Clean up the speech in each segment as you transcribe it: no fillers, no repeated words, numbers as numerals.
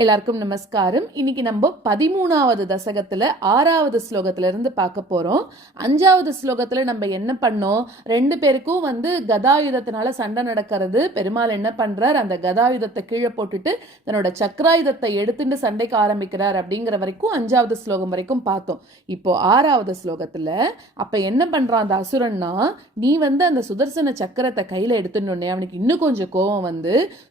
எல்லாருக்கும் நமஸ்காரம். இன்னைக்கு நம்ம 13வது தசகத்துல 6வது ஸ்லோகத்துல இருந்து பார்க்க போறோம். 5வது ஸ்லோகத்துல நம்ம என்ன பண்ணோம், ரெண்டு பேருக்கும் கதாயுதத்தினால சண்டை நடக்கிறது. பெருமாள் என்ன பண்றார், அந்த கதாயுதத்தை கீழே போட்டுட்டு தன்னோட சக்கராயுதத்தை எடுத்துட்டு சண்டைக்கு ஆரம்பிக்கிறார் அப்படிங்கிற வரைக்கும் 5வது ஸ்லோகம் வரைக்கும் பார்த்தோம். இப்போ 6வது ஸ்லோகத்துல அப்ப என்ன பண்றான் அந்த அசுரன்னா, நீ அந்த சுதர்சன சக்கரத்தை கையில எடுத்துட்டோன்னே அவனுக்கு இன்னும் கொஞ்சம் கோபம்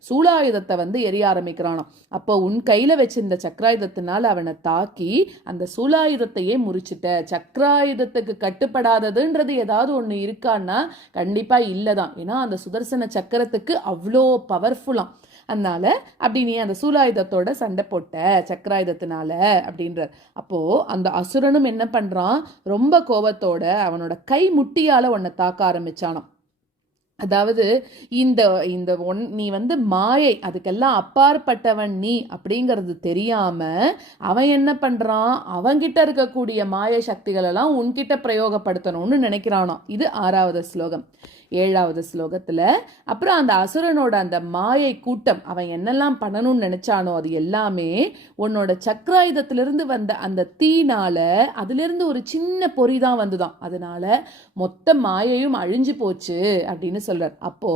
சூலாயுதத்தை எரிய ஆரம்பிக்கிறானா. அப்போ உன் கையில வச்சிருந்த சக்கராயுதத்தினால அவனை தாக்கி அந்த சூலாயுதத்தையே முறிச்சிட்ட. சக்கராயுதத்துக்கு கட்டுப்படாததுன்றது ஏதாவது ஒண்ணு இருக்கான்னா கண்டிப்பா இல்லதான். ஏன்னா அந்த சுதர்சன சக்கரத்துக்கு அவ்வளோ பவர்ஃபுல்லாம். அதனால அப்படி நீ அந்த சூலாயுதத்தோட சண்டை போட்ட சக்கராயுதத்தினால அப்படின்றார். அப்போ அந்த அசுரனும் என்ன பண்றான், ரொம்ப கோபத்தோட அவனோட கை முட்டியால உன்னை தாக்க ஆரம்பிச்சானாம். அதாவது நீ மாயை, அதுக்கெல்லாம் அப்பாற்பட்டவன் நீ அப்படிங்கிறது தெரியாம அவன் என்ன பண்றான், அவன்கிட்ட இருக்கக்கூடிய மாய சக்திகள் எல்லாம் உன்கிட்ட பிரயோகப்படுத்தணும்னு நினைக்கிறானாம். இது 6வது ஸ்லோகம். 7வது ஸ்லோகத்துல அப்புறம் அந்த அசுரனோட அந்த மாயை கூட்டம் அவன் என்னெல்லாம் பண்ணணும்னு நினைச்சானோ அது எல்லாமே உன்னோட சக்கராயுதத்திலிருந்து வந்த அந்த தீனால அதிலிருந்து ஒரு சின்ன பொறிதான் வந்துதான். அதனால மொத்த மாயையும் அழிஞ்சு போச்சு அப்படின்னு சொல்றார். அப்போ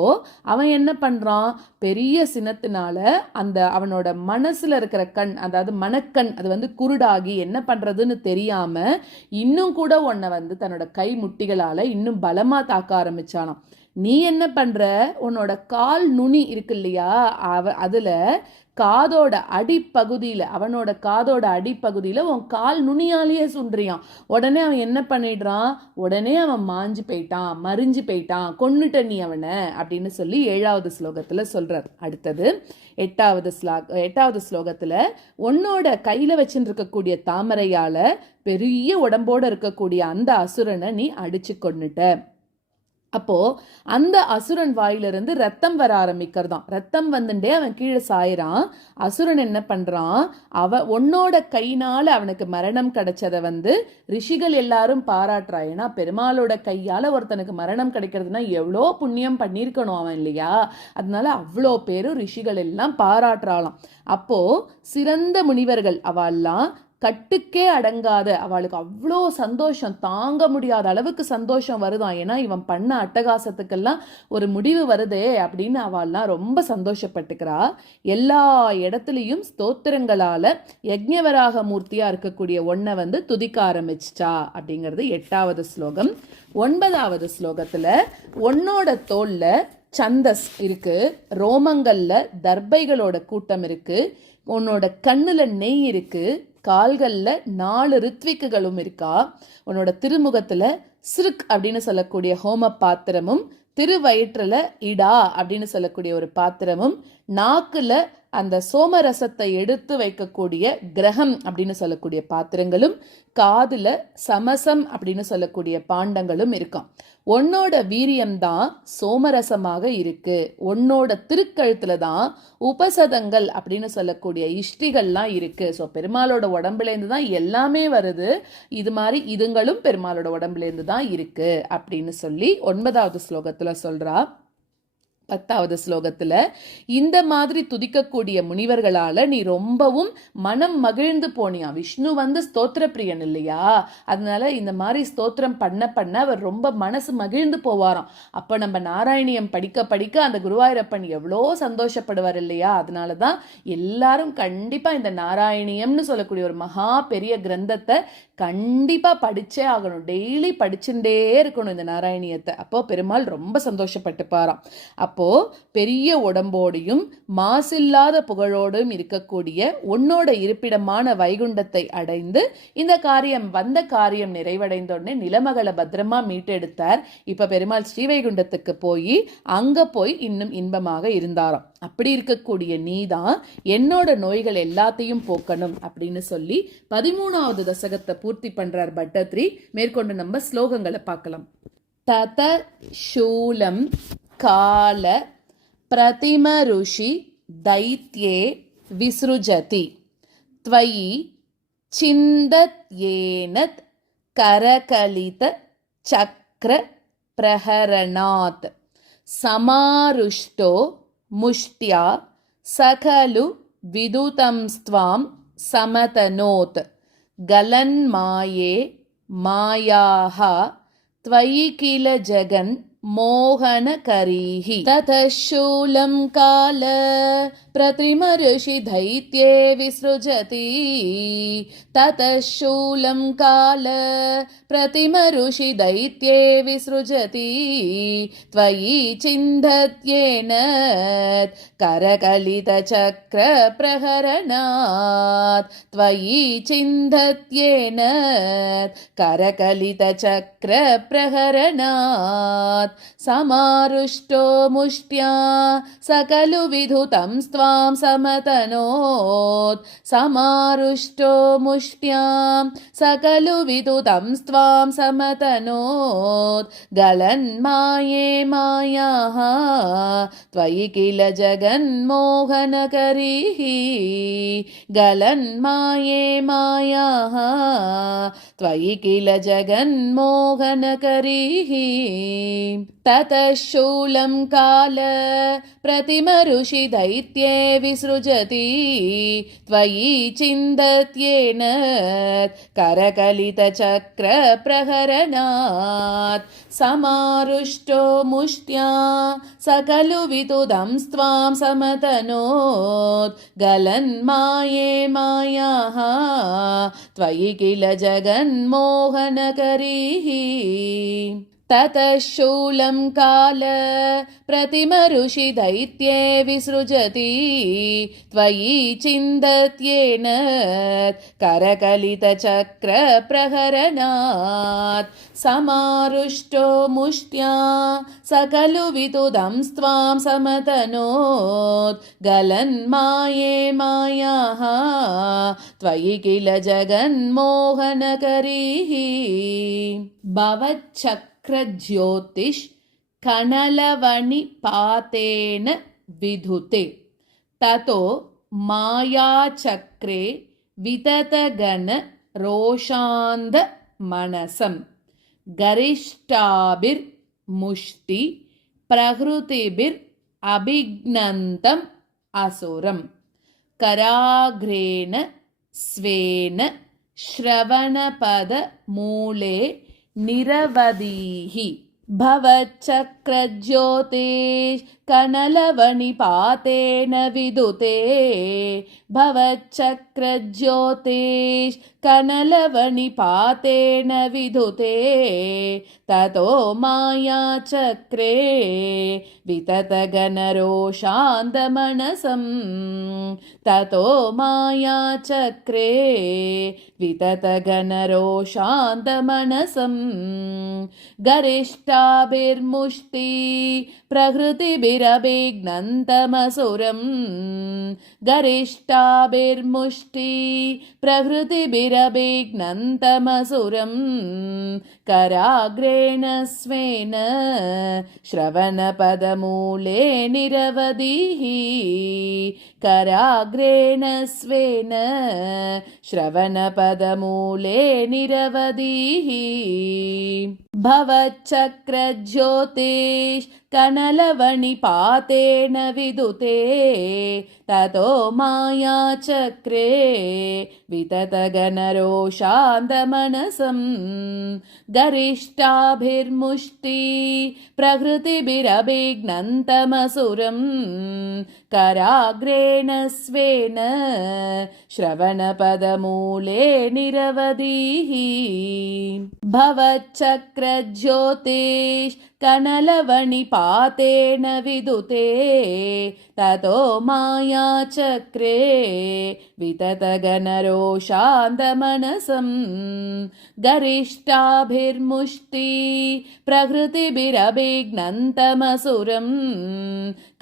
அவன் என்ன பண்றான், பெரிய சினத்தினால அந்த அவனோட மனசுல இருக்கிற கண், அதாவது மனக்கண், அது குருடாகி என்ன பண்றதுன்னு தெரியாம இன்னும் கூட உன்னை தன்னோட கை முட்டிகளால இன்னும் பலமா தாக்க ஆரம்பிச்சானாம். நீ என்ன பண்ற, உன்னோட கால் நுனி இருக்கு இல்லையா, அதுல காதோட அடிப்பகுதியில, அவனோட காதோட அடிப்பகுதியில உன் கால் நுனியாலேயே சுன்றியான். உடனே அவன் என்ன பண்ணிடுறான், உடனே அவன் மாஞ்சு போயிட்டான், மறிஞ்சு போயிட்டான், கொன்னுட்ட நீ அவனை அப்படின்னு சொல்லி 7வது ஸ்லோகத்துல சொல்றார். அடுத்தது 8வது ஸ்லோகத்துல உன்னோட கையில வச்சுட்டு இருக்கக்கூடிய தாமரையால பெரிய உடம்போட இருக்கக்கூடிய அந்த அசுரனை நீ அடிச்சு கொன்னுட்ட. அப்போ அந்த அசுரன் வாயிலிருந்து ரத்தம் வர ஆரம்பிக்கிறதான். ரத்தம் அவன் கீழே சாயிறான். அசுரன் என்ன பண்றான், உன்னோட கையினால அவனுக்கு மரணம் கிடைச்சதை ரிஷிகள் எல்லாரும் பாராட்டுறா. ஏன்னா பெருமாளோட கையால ஒருத்தனுக்கு மரணம் கிடைக்கிறதுனா எவ்வளோ புண்ணியம் பண்ணியிருக்கணும் அவன் இல்லையா. அதனால அவ்வளோ பேரும் ரிஷிகள் எல்லாம் பாராட்டுறாளாம். அப்போ சிறந்த முனிவர்கள் அவெல்லாம் கட்டுக்கே அடங்காத, அவளுக்கு அவ்வளோ சந்தோஷம், தாங்க முடியாத அளவுக்கு சந்தோஷம் வருதான். ஏன்னா இவன் பண்ண அட்டகாசத்துக்கெல்லாம் ஒரு முடிவு வருதே அப்படின்னு அவள்லாம் ரொம்ப சந்தோஷப்பட்டுக்கிறா. எல்லா இடத்துலையும் ஸ்தோத்திரங்களால யஜ்ஞவராக மூர்த்தியா இருக்கக்கூடிய ஒன்னை துதிக்க ஆரம்பிச்சிச்சா அப்படிங்கிறது 8வது ஸ்லோகம். 9வது ஸ்லோகத்துல உன்னோட தோல்ல சந்தஸ் இருக்கு, ரோமங்கள்ல தர்பைகளோட கூட்டம் இருக்கு, உன்னோட கண்ணுல நெய் இருக்கு, கால்கள்ல 4 ரித்விக்குகளும் இருக்கா, உன்னோட திருமுகத்துல சிறுக் அப்படின்னு சொல்லக்கூடிய ஹோம பாத்திரமும், திருவயிற்றுல இடா அப்படின்னு சொல்லக்கூடிய ஒரு பாத்திரமும், நாக்குல அந்த சோமரசத்தை எடுத்து வைக்கக்கூடிய கிரகம் அப்படின்னு சொல்லக்கூடிய பாத்திரங்களும், காதுல சமசம் அப்படின்னு சொல்லக்கூடிய பாண்டங்களும் இருக்கும். உன்னோட வீரியம்தான் சோமரசமாக இருக்கு. உன்னோட திருக்கழுத்துல தான் உபசதங்கள் அப்படின்னு சொல்லக்கூடிய இஷ்டிகள்லாம் இருக்கு. ஸோ பெருமாளோட உடம்புலேருந்து தான் எல்லாமே வருது. இது மாதிரி இதுங்களும் பெருமாளோட உடம்புலேருந்து தான் இருக்கு அப்படின்னு சொல்லி 9வது ஸ்லோகத்துல சொல்றா. 10வது ஸ்லோகத்துல இந்த மாதிரி துதிக்கக்கூடிய முனிவர்களால நீ ரொம்பவும் மனம் மகிழ்ந்து போனியா. விஷ்ணு ஸ்தோத்திர பிரியன் இல்லையா, அதனால இந்த மாதிரி ஸ்தோத்திரம் பண்ண பண்ண அவர் ரொம்ப மனசு மகிழ்ந்து போவாராம். அப்ப நம்ம நாராயணியம் படிக்க படிக்க அந்த குருவாயூரப்பன் எவ்வளோ சந்தோஷப்படுவார் இல்லையா. அதனாலதான் எல்லாரும் கண்டிப்பா இந்த நாராயணியம்னு சொல்லக்கூடிய ஒரு மகா பெரிய கிரந்தத்தை கண்டிப்பா படிச்சே ஆகணும். டெய்லி படிச்சுட்டே இருக்கணும் இந்த நாராயணியத்தை. அப்போ பெருமாள் ரொம்ப சந்தோஷப்பட்டு பாராம். அப்போ பெரிய உடம்போடையும் மாசில்லாத புகழோடும் இருக்கக்கூடிய உன்னோட இருப்பிடமான வைகுண்டத்தை அடைந்து இந்த காரியம் நிறைவடைந்தோடனே நிலமகளை பத்திரமா மீட்டெடுத்தார். இப்ப பெருமாள் ஸ்ரீவைகுண்டத்துக்கு போய் அங்க போய் இன்னும் இன்பமாக இருந்தாராம். அப்படி இருக்கக்கூடிய நீதான் என்னோட நோய்கள் எல்லாத்தையும் போக்கணும் அப்படின்னு சொல்லி 13வது தசகத்தை பூர்த்தி பண்றார் பட்டத்ரி. மேற்கொண்டு நம்ம ஸ்லோகங்களை பார்க்கலாம். தத சூலம் கால பிரதிம ருஷி தைத்யே விஸ்ருஜதி த்வயி சிந்தத்யேனத் கரகலித சக்கராயுதம் चक्र प्रहरणात् समारुष्टो मुष्ट्या सकलु विदुतं स्वां समतनोत् गलन्माये मायाः त्वयि किल जगन् मोहनकरीः ततः शूलं काल प्रतिमऋषि दैत्ये विसृजति ततः शूलं काल प्रतिमऋषि दैत्ये विसृजति त्वयि चिन्धत्येन करकलितचक्रप्रहरणात् त्वयि चिन्धत्येन करकलितचक्रप्रहरणात् समारुष्टो मुष्ट्या सकलु विधुतं स्वां समतनोत् समारुष्टो मुष्ट्या सकलु विधुतं स्वां समतनोत् गलन्माये मायाः त्वयि किल जगन्मोहनकरीः गलन्माये मायाः त्वयि किल जगन्मोहनकरीः ततः शूलं काल प्रतिमऋषि दैत्ये विसृजति त्वयि चिन्धत्येन करकलितचक्रप्रहरणात् समारुष्टो मुष्ट्या सकलु विदुतं स्वां समतनोत् गलन्माये मायाः त्वयि किल जगन्मोहनकरीः ततः शूलं काल प्रतिमऋषि दैत्ये विसृजति त्वयि चिन्धत्येन करकलितचक्रप्रहरणात् समारुष्टो मुष्ट्या सकलु विदुतं स्वां समतनोत् गलन्माये मायाः त्वयि किल जगन्मोहनकरीः भवच्चक्रज्योतिष् कणलवनिपातेन विधुते ततो मायाचक्रे विततगण रोषान्ध मनसं गरिष्ठाभिर्मुष्टि प्रहृतिभिरभिघ्नन्तम् असुरं कराग्रेण स्वेन श्रवणपदमूले निरवधिः भवच्चक्रज्योतिष् कणलवनिपातेन विदुते भवच्चक्रज्योतिष् कणलवनिपातेन विदुते ततो मायाचक्रे विततगणरोषान्तमनसं ततो मायाचक्रे विततगणरोषान्तमनसं गरिष्ठाभिर्मुष्टि प्रहृतिभिरभिघ्नन्तमसुरं गरिष्ठाभिर्मुष्टि प्रहृतिभिरभिघ्नन्तमसुरं कराग्रेण स्वेन श्रवणपदमूले निरवधिः कराग्रेण स्वेन श्रवणपदमूले निरवधिः भवच्चक्रज्योतिष् कणलवनिपातेन विदुते ततो मायाचक्रे विततगणरोषान्तमनसं गरिष्ठाभिर्मुष्टि प्रहृतिभिरभिघ्नन्तमसुरं कराग्रेण स्वेन श्रवणपदमूले निरवधिः भवच्चक्रज्योतिष् कणलवनिपातेन विदुते ततो मायाचक्रे विततगणरोषान्तमनसं गरिष्ठाभिर्मुष्टि प्रहृतिभिरभिघ्नन्तमसुरं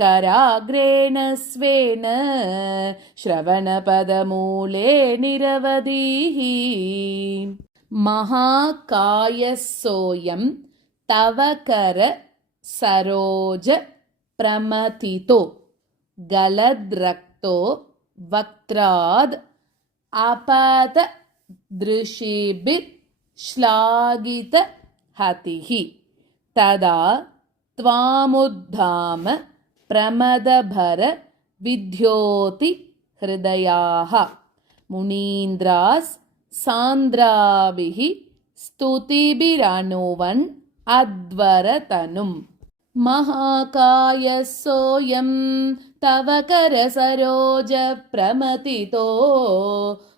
कराग्रेण स्वेन श्रवणपदमूले निरवधिः महाकायस्सोऽयं तव कर सरोज प्रमथितो गलद्रक्तो वक्त्राद् अपतदृशिभिः श्लाघित हतिः तदा त्वामुद्धाम प्रमदभर विद्योति हृदयाः मुनीन्द्रास् सान्द्राभिः स्तुतिभिरनुवन् अध्वरतनुम् महाकाय सोऽयं तव करसरोज प्रमथितो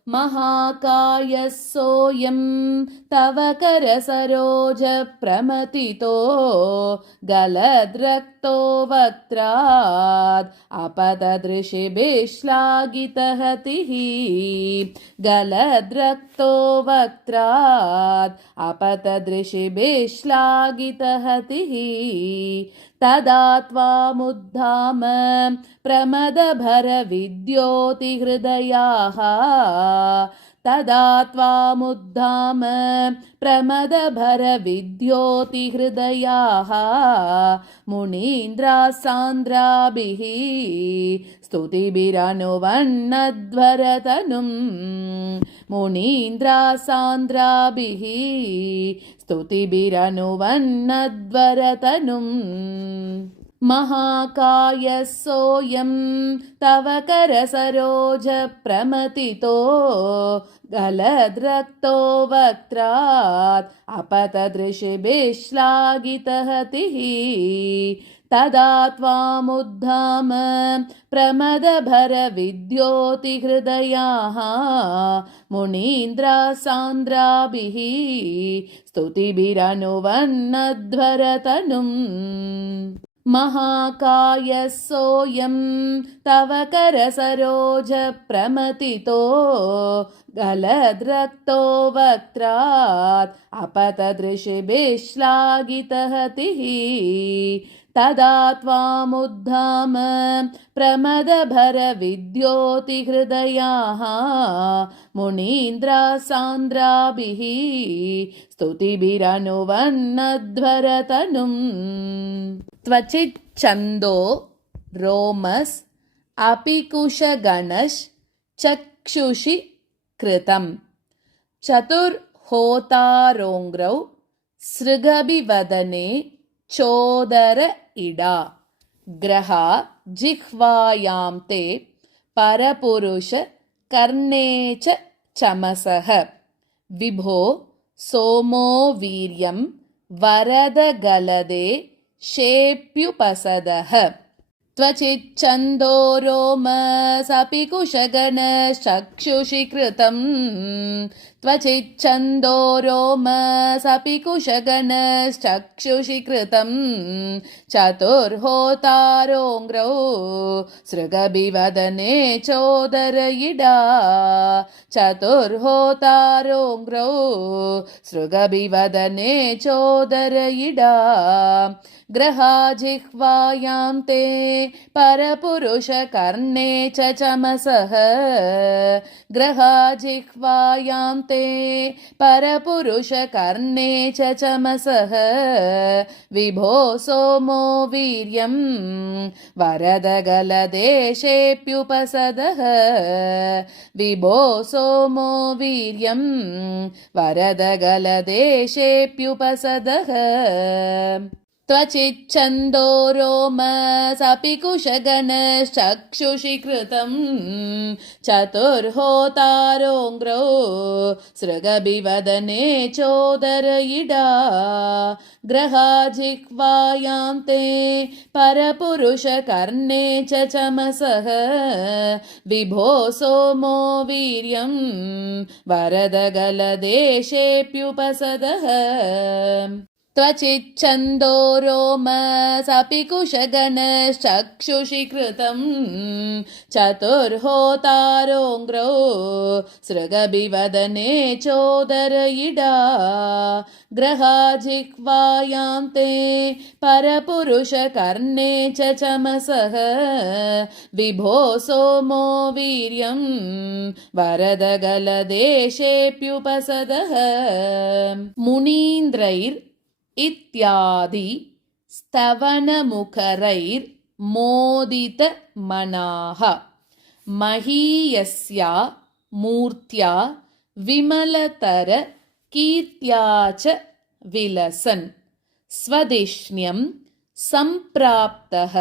महाकाय सोऽयं तव करसरोज प्रमथितो गलद्रक्तो वक्त्राद् अपतदृशिभिश्लाघितहतिः गलद्रक्तो वक्त्राद् अपतदृशिभिश्लाघितहतिः तदा त्वामुद्धाम प्रमदभरविद्योतिहृदयाः तदा त्वामुद्धाम प्रमदभरविद्योतिहृदयाः मुनीन्द्रासान्द्राभिः स्तुतिभिरनुवन्नध्वरतनुम् मुनीन्द्रासान्द्राभिः स्तुतिभिरनुवन्नध्वरतनुम् महाकाय सोऽयं तव करसरोज प्रमथितो गलद्रक्तो वक्त्रात् अपतदृशिभिश्लाघितहतिः तदा त्वामुद्धाम प्रमदभरविद्योतिहृदयाः मुनीन्द्रासान्द्राभिः स्तुतिभिरनुवन्नध्वरतनुम् महाकाय सोऽयं तव करसरोज प्रमथितो गलद्रक्तो वक्त्रात् अपतदृशिभिश्लाघितहतिः तदा त्वामुद्धाम प्रमदभरविद्योतिहृदयाः मुनीन्द्रासान्द्राभिः स्तुतिभिरनुवन्नध्वरतनुम् त्वचिच्छन्दो रोमस् अपि कुशगणश् चक्षुषि कृतं चतुर्होतारोङ्ग्रौ सृगभिवदने चोदर इडा ग्रहा जिह्वायां ते परपुरुष कर्णे च चमसः विभो सोमो वीर्यं वरदगलदे शेप्युपसदः त्वचिच्छन्दो रोमसपि कुशगणश्चक्षुषि कृतं त्वचिच्छन्दो रोमसपि कुशगणश्चक्षुषि कृतं चतुर्होतारोङ्ग्रौ सृगभिवदने चोदरयिडा चतुर्होतारोङ्ग्रौ सृगभिवदने चोदरयिडा ग्रहा जिह्वायां ते परपुरुषकर्णे च चमसः ग्रहा जिह्वायां ते परपुरुषकर्णे च चमसः विभो सोमो वीर्यं वरदगलदेशेऽप्युपसदः विभो सोमो वीर्यं वरदगलदेशेऽप्युपसदः त्वचिच्छन्दो रोमसपि कुशगणश्चक्षुषि कृतं चतुर्होतारोङ्ग्रौ सृगभिवदने चोदरयिडा ग्रहा जिह्वायां ते परपुरुषकर्णे च चमसः विभो सोमो वीर्यं वरदगलदेशेऽप्युपसदः त्वचिच्छन्दो रोमसपि कुशगणश्चक्षुषि कृतं चतुर्होतारोङ्ग्रौ सृगभिवदने चोदरयिडा ग्रहा जिह्वायां ते परपुरुषकर्णे च चमसः विभो सोमो वीर्यं वरदगलदेशेऽप्युपसदः मुनीन्द्रैर् इत्यादि स्तवनमुखरैर्मोदितमनाः महीयस्या मूर्त्या विमलतर कीर्त्या च विलसन् स्वदिष्ण्यं सम्प्राप्तः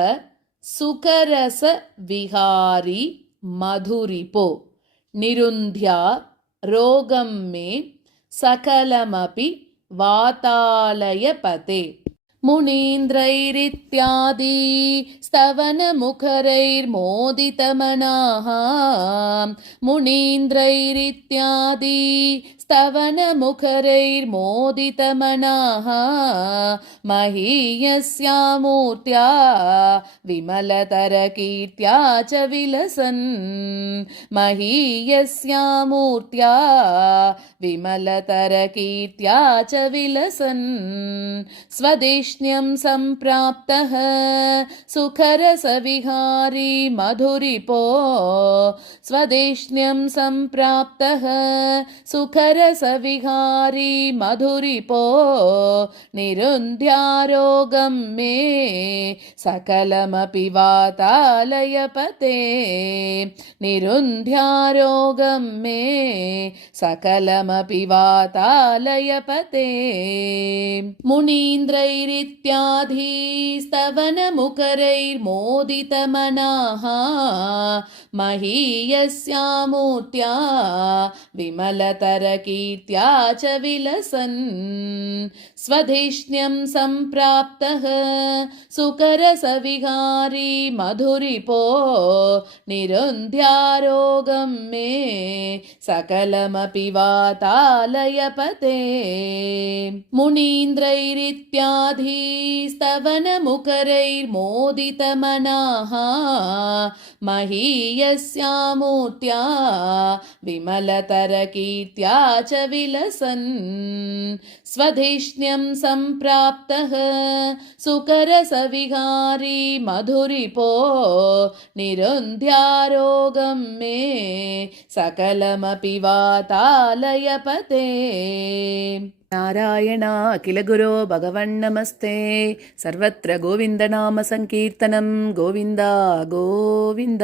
सुखरसविहारी मधुरिपो निरुन्ध्या रोगं मे सकलमपि वातालयपते। मुनीन्द्रैरित्यादि स्तवनमुखरैर्मोदितमनाः मुनीन्द्रैरित्यादि स्तवनमुखरैर्मोदितमनाः महीयस्या मूर्त्या विमलतरकीर्त्या च विलसन् महीयस्या मूर्त्या विमलतरकीर्त्या च विलसन् स्वदेष्ण्यं सम्प्राप्तः सुखरसविहारी मधुरिपो स्वदेष्ण्यं सम्प्राप्तः सुखरसविहारी मधुरिपो निरुन्ध्यारोगं मे सकलमपि वातालयपते निरुन्ध्यारोगं मे सकलमपि वातालयपते। मुनीन्द्रैरित्यादि स्तवनमुखरैर्मोदितमनाः महीयस्या मूर्त्या विमलतरकीर्त्या च विलसन् स्वधिष्ण्यं सम्प्राप्तः सुकरसविहारी मधुरिपो निरुन्ध्यारोगं मे सकलमपि वातालयपते। मुनीन्द्रैरित्यादि स्तवनमुखरैर्मोदितमनाः महीयस्या मूर्त्या विमलतरकीर्त्या च विलसन् स्वधिष्ण्यं सम्प्राप्तः सुकरसविहारी मधुरिपो निरुन्ध्यारोगं मे सकलमपि वातालयपते। नारायण अखिलगुरो भगवन्नमस्ते। सर्वत्र गोविन्दनाम संकीर्तनं गोविन्द गोविन्द।